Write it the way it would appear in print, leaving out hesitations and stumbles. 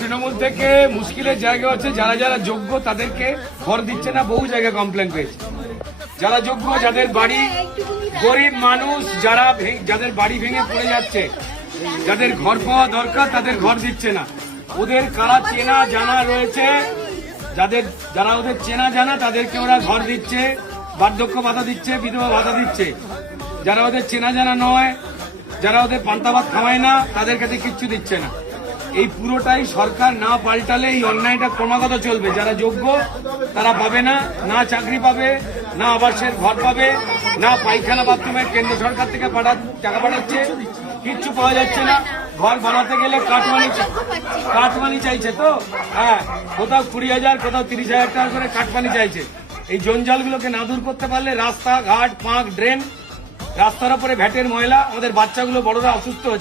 তৃণমূল থেকে মুশকিলের জায়গা হচ্ছে যারা যারা যোগ্য তাদেরকে ঘর দিচ্ছে না, বহু জায়গায় কমপ্লেন পেয়েছে। যারা যোগ্য, যাদের বাড়ি, গরিব মানুষ যাদের বাড়ি ভেঙে পড়ে যাচ্ছে, যাদের ঘর পাওয়া দরকার তাদের ঘর দিচ্ছে না। ওদের কারা চেনা জানা রয়েছে, যারা ওদের চেনা জানা তাদেরকে ওরা ঘর দিচ্ছে, বার্ধক্য ভাতা দিচ্ছে, বিধবা ভাতা দিচ্ছে। যারা ওদের চেনা জানা নয়, যারা ওদের পান্তা ভাত খাওয়ায় না, তাদের কাছে কিচ্ছু দিচ্ছে না। এই পুরোটাই সরকার না পাল্টালে এই অন্যায়টা ক্রমাগত চলবে। যারা যোগ্য তারা পাবে না, না চাকরি পাবে, না আবাসের ঘর পাবে, না পায়খানা বাথরুমের কেন্দ্র সরকার থেকে টাকা পাঠাচ্ছে, কিচ্ছু পাওয়া যাচ্ছে না। ঘর বানাতে গেলে কাটমানি চাইছে তো, হ্যাঁ, কোথাও 20,000, কোথাও 30,000 টাকা করে কাটমানি চাইছে। এই জঞ্জালগুলোকে না দূর করতে পারলে রাস্তাঘাট, পাঁক, ড্রেন, রাস্তার উপরে ভ্যাটের ময়লা, আমাদের বাচ্চাগুলো বড়রা অসুস্থ হচ্ছে।